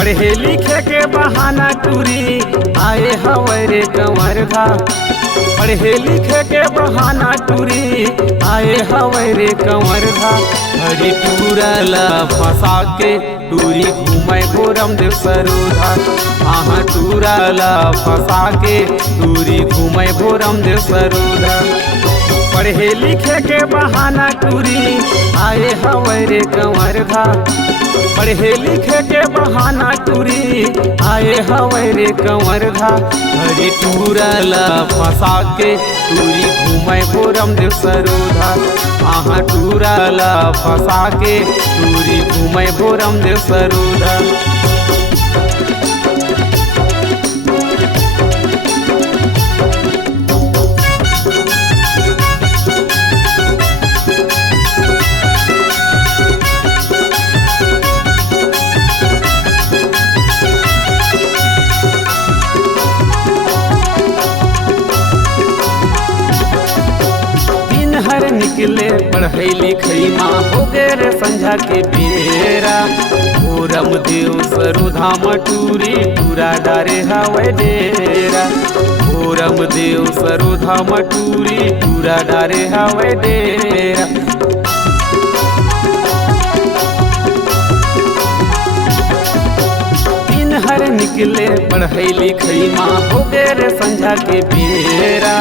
पढ़े लिखे के बहाना टूरी आए हवे रे कंवर धा। पढ़े लिखे के बहाना टूरी आए हवे रे कंवर धा। हरी टूरला फंसा के टूरी घूमे भोरम देव सरोधा। आहा टूरला फंसा के टूरी घूमे भोरम देव सरोधा। पढ़े लिखे के बहाना टूरी आए हवे रे कंवर धा। पढ़े लिखे के बहाना टूरी आए हवे रे कंवर धा। हरी टूरला फंसा के टूरी घूमे भोरम देव सरोधा। आहा टूरला फंसा के टूरी घूमे भोरम देव सरोधा। हर निकले पढ़ई लिखई माँ हो गे रे संझा के बेरा। भोरम देव सरोधा टूरी टूरा डारे हवे डेरा। भोरम देव सरोधा टूरी टूरा डारे हवे डेरा। हर निकले पढ़ई लिखई माँ हो गे रे संझा के बेरा।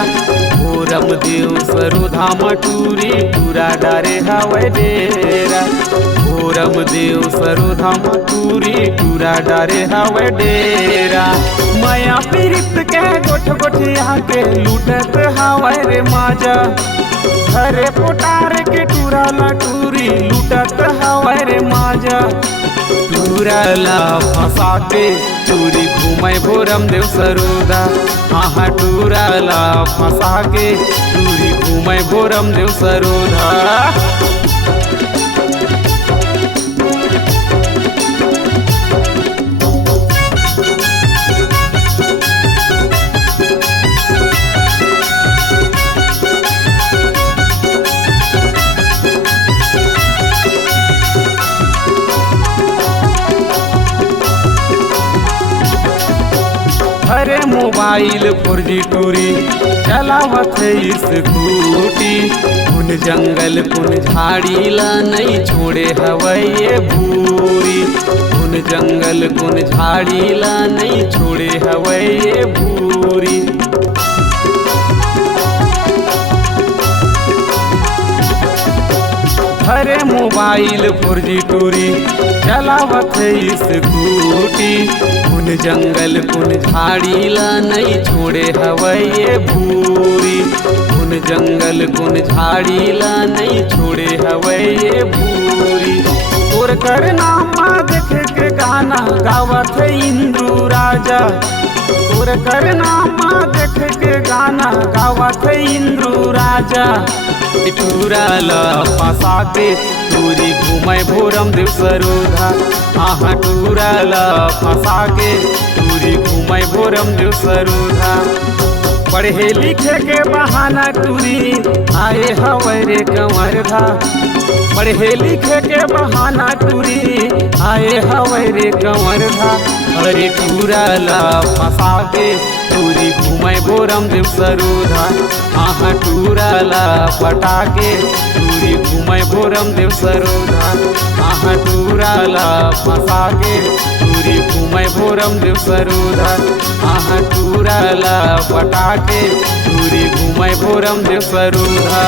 भोरम देव सरोधा टूरी टूरा डारे हवे डेरा। भोरम देव सरोधा टूरी टूरा डारे हवे डेरा। माया पीड़ित के गोठ गोठिया के लूटत हवे रे माजा। घरे पोटार के टूरा ला टूरी लूटत हवे रे माजा। टूरला फंसा के टूरी घूमे भोरम देव सरोधा। आहा टूरला फंसा के टूरी घूमे भोरम देव सरोधा। अरे मोबाइल 4G टूरी चलावत स्कूटी। कुन जंगल कुन झाड़ी ला नहीं छोड़े हवे ये भूरी। कुन जंगल कुन झाड़ी ला नहीं छोड़े हवे ये भूरी। अरे मोबाइल 4G टूरी चलावत स्कूटी। कुन जंगल कुन झाड़ी ला नहीं छोड़े हवे ये भूरी। कुन जंगल कुन झाड़ी ला नहीं छोड़े हवे ये भूरी। और करना माँ देख के गाना गावत इंद्रू राजा। और करना माँ देख के गाना गावत इंद्रू राजा। टूरला फंसा के टूरी घूमे भोरम देव सरोधा। आहा टूरला फंसा के टूरी घूमे भोरम देव सरोधा। पढ़े लिखे के बहाना टूरी आए हवे रे कंवर धा। पढ़े लिखे के बहाना टूरी आए हवे रे कंवर धा। अरे टूरला फंसा के टूरी घूमे भोरम देव सरोधा। आहा टूरला पटा के टूरी घूमे भोरम देव सरोधा। आहा टूरला फंसा के टूरी घूमे भोरम देव सरोधा। आहा टूरला पटा के टूरी घूमे भोरम देव सरोधा।